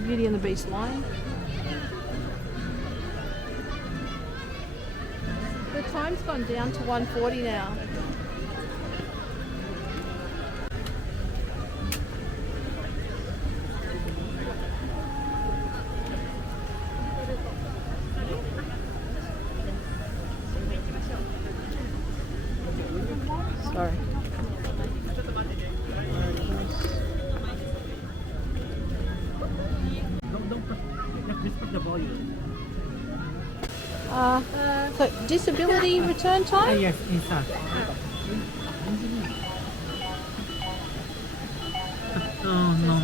the Beauty and the Beast line. The time's gone down to 1:40 now. Sorry. Just put the volume. So disability return time? Yes, inside. Oh, no.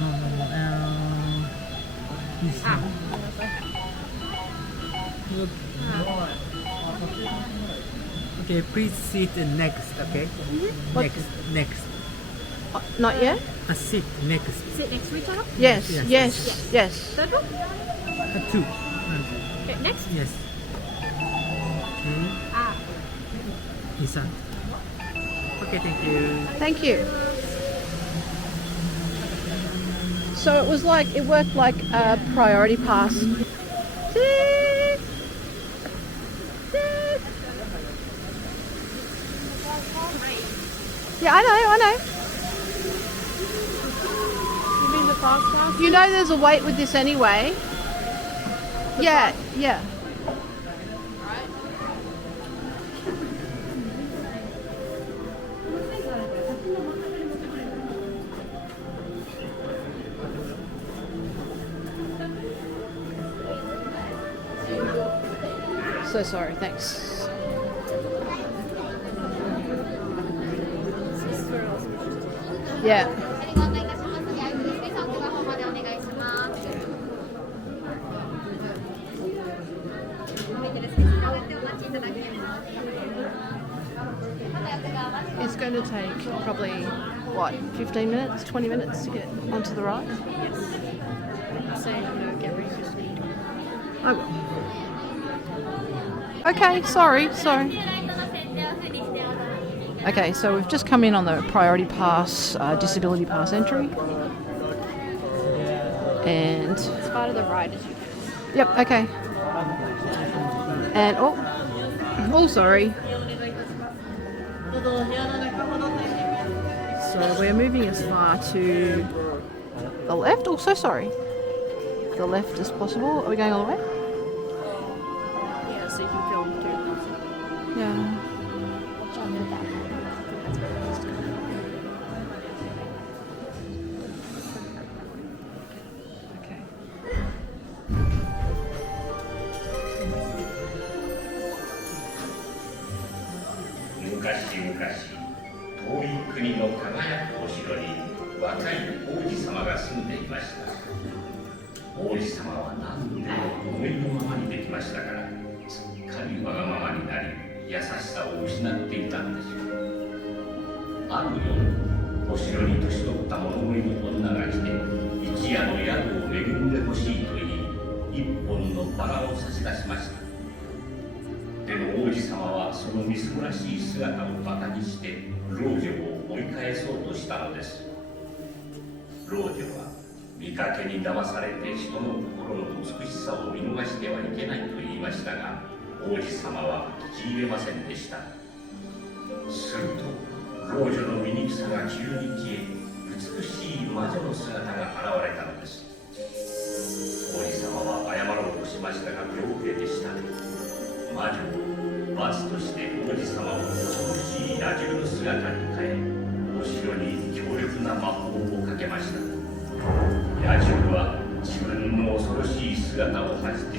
Okay, please sit next, okay? Next. Not yet? Sit next. Sit next to each other? Yes. Third one? Two. Okay, next? Yes. Okay. Inside. Okay, thank you. Thank you. So it was like, it worked like a priority pass. Yeah, I know. You mean the fast pass? You know there's a wait with this anyway. Yeah. So sorry, thanks. Yeah. It's going to take probably, what, 15 minutes, 20 minutes to get onto the ride? Yes. I'm saying no, get ready for speed. Okay, sorry. Okay, so we've just come in on the priority pass, disability pass entry. And... It's part of the ride as you go. Yep, okay. And, oh, sorry. So we're moving as far to the left. Oh, so sorry. The left as possible. Are we going all the way? Yeah, so you can film too. Yeah. Watch on the back. That's where it needs to go. Okay. 昔々遠い国の輝くお城に若い王子様が住んでいました。王子様は何でも思いのままにできましたから、すっかりわがままになり、優しさを失っていたんでしょう。ある夜、お城に年取った物乞いの女が来て、一夜の宿を恵んでほしいと言い、一本のバラを差し出しました。でも王子様はそのみすぼらしい姿をバカにして老女を追い返そうとしたのです。老女は見かけに騙されて人の心の美しさを見逃してはいけないと言いましたが、王子様は聞き入れませんでした。すると老女の醜さが急に消え、美しい魔女の姿が現れたのです。王子様は謝ろうとしましたが病気でした。魔女は罰として王子様を美しい野獣の姿に変え、お城に強力な魔法をかけました。野獣は自分の恐ろしい姿を恥じて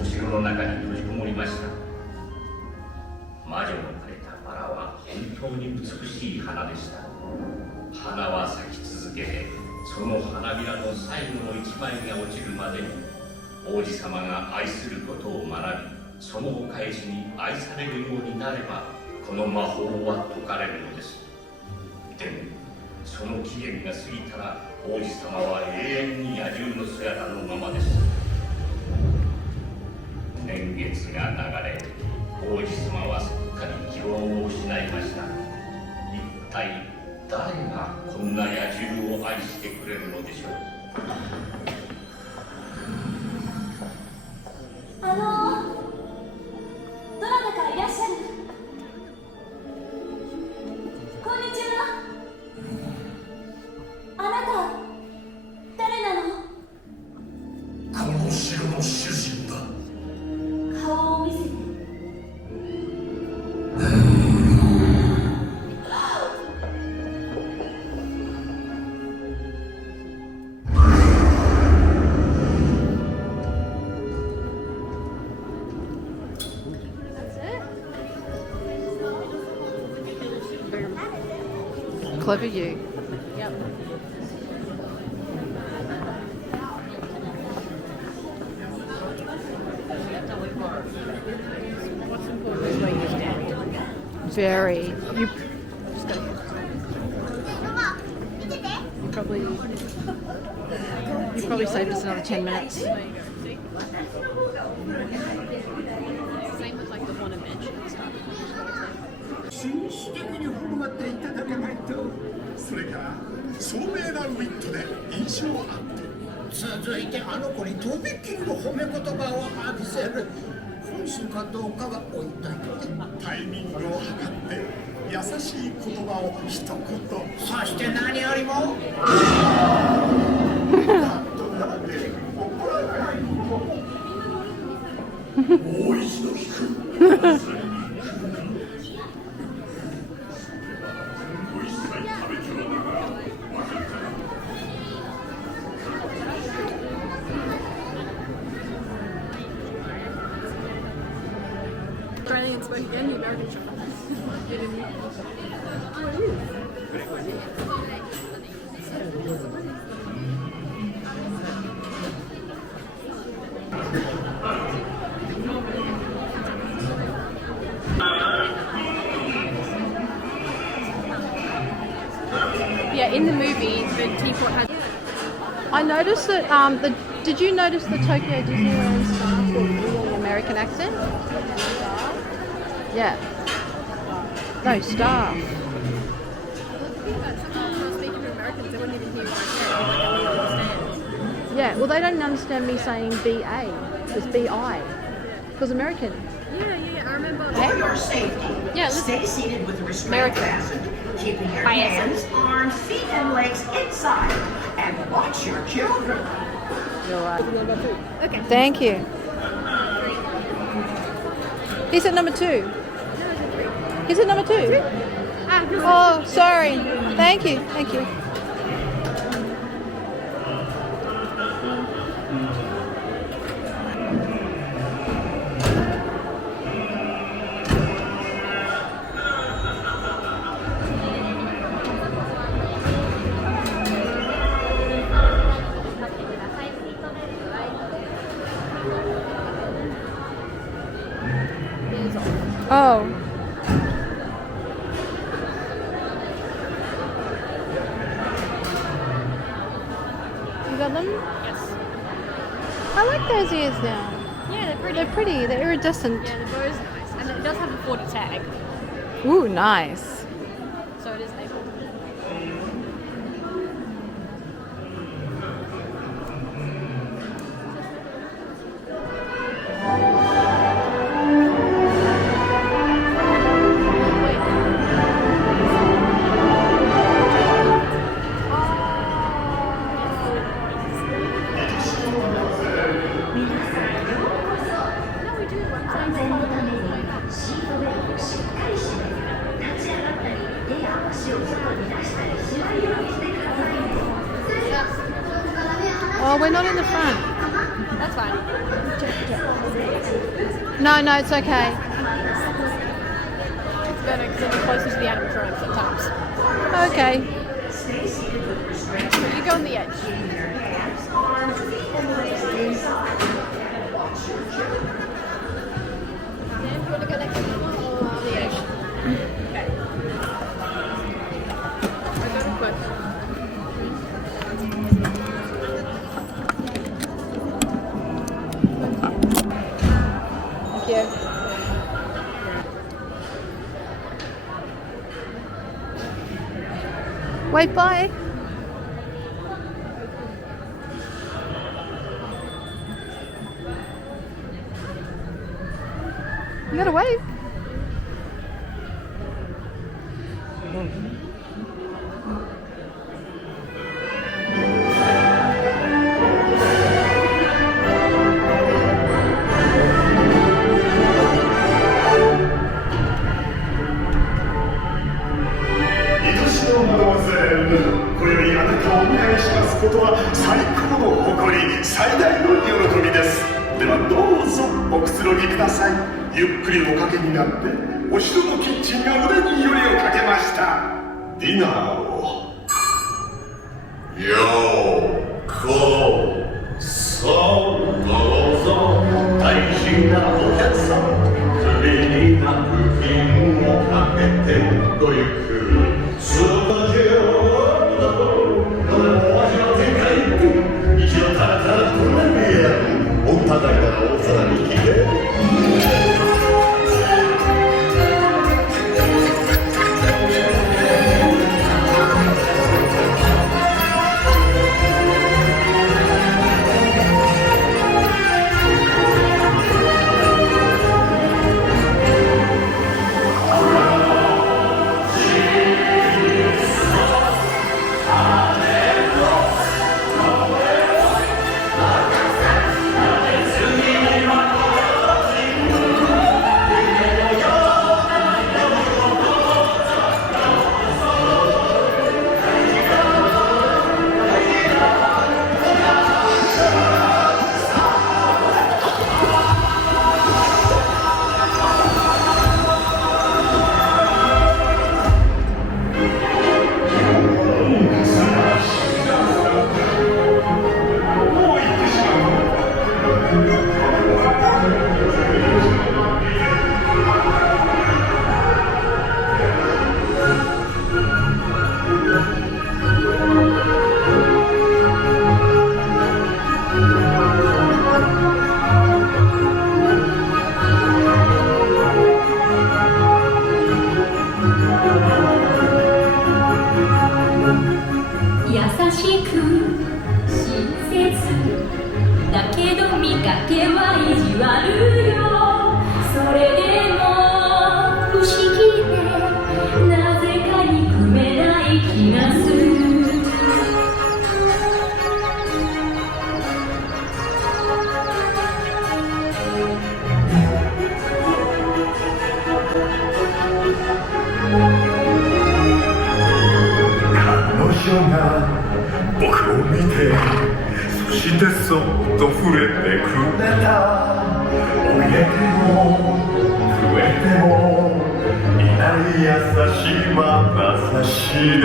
お城の中に閉じこもりました。魔女のくれたバラは本当に美しい花でした。花は咲き続けて、その花びらの最後の一枚が落ちるまでに王子様が愛することを学び、そのお返しに愛されるようになれば、この魔法は解かれるのです。でもその期限が過ぎたら王子様は永遠に野獣の姿のままです。年月が流れ、王子様はすっかり希望を失いました。一体誰がこんな野獣を愛してくれるのでしょう。clever you. Yep. What's important is where you stand. Very. You Just go. you probably saved us another 10 minutes. There you go. See? Same with like the one invention and stuff. 紳士的に振る舞っていただけないと。それから聡明なウィットで印象アップ。続いてあの子にとびっきりの褒め言葉を浴びせる。本心かどうかは置いといて。タイミングを測って優しい言葉を一言。そして何よりも。なんで怒らないの。もう一度聞く。Australian spoke again, the American shot. You didn't. Yeah, in the movie, the teapot has. I noticed that did you notice the Tokyo Disneyland staff were really American accent? Yeah. No, staff. Sometimes when I speak to Americans, they wouldn't even hear what I say. Yeah, well they don't understand me saying BA. It's BI. Because American. Yeah, I remember. For your safety, Yeah, stay seated with the restraint fastened, keeping your hands, arms, feet, and legs inside, and watch your children. You're right. Okay. Thank you. He's at number 2. He's at number 2. Oh, sorry. Thank you. Thank you. Oh. You got them? Yes. I like those ears now. Yeah, they're pretty. They're pretty. They're iridescent. Yeah, the bow's nice. And it does have a 40 tag, Ooh, nice. so it is labeled. Oh, we're not in the front. That's fine. No, it's okay. It's better because it'll be closer to the animatronic sometimes. Okay. So you go on the edge. Dan, you want to go next to the one or on the edge? Okay. I got it quick. Thank you. Wait, bye. You gotta wave. Dinner ようこそどうぞ大事なお客さん首にナプキンをかけてごゆっくりスタジオだとどれもお味は全開一度たらたらプレミアムお疑いならお皿に来て優しく親切だけど見かけは意地悪よそれでも不思議でなぜか憎めない気がする彼女が僕を見てそしてそっと触れてくれた怯えても増えてもいない優しい眼差しで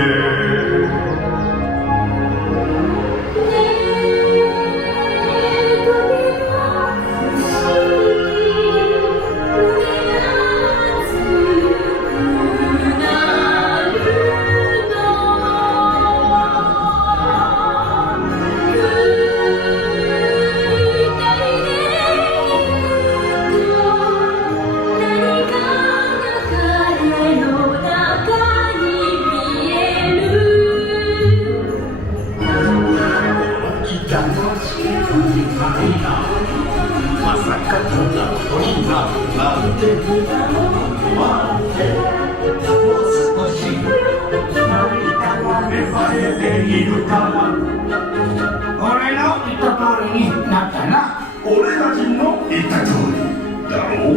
まさかこんなことになるなんて待ってもう少し何かが芽生えているかな俺の言った通りになったな俺たちの言った通りだろう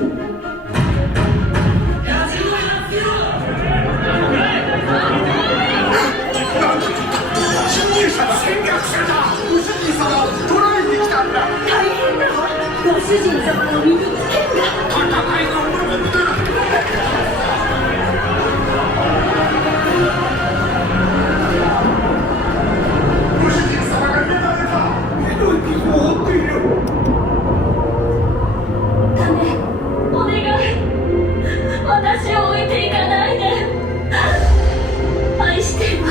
侵入者が戦略されたご主人様を捕らえてきたんだ大変だご主人様の身に危険が戦いが及ぶだご主人様が出られたひどい傷を負っているダメお願い私を置いていかないで愛してるわ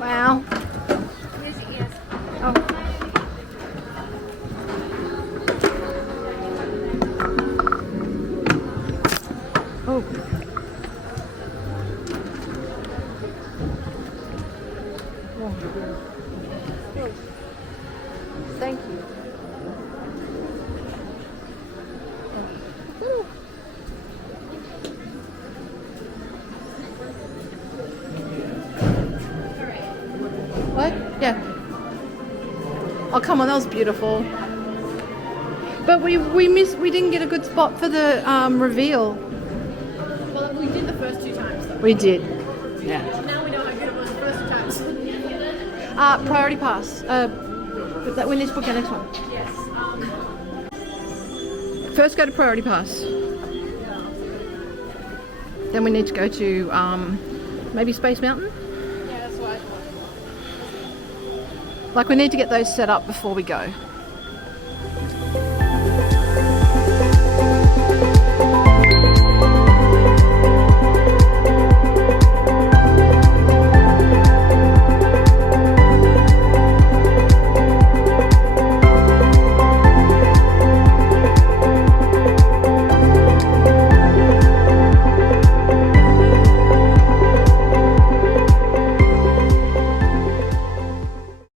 Wow. Oh. Oh. Thank you. What? Yeah. Oh, come on, that was beautiful. But we didn't get a good spot for the reveal. Well, we did the first 2 times though. We did. Yeah. Now we know how good it was the first 2 times. Priority pass. We need to book our next one. Yes. First go to priority pass. Then we need to go to maybe Space Mountain. Yeah, that's what I thought. Like we need to get those set up before we go.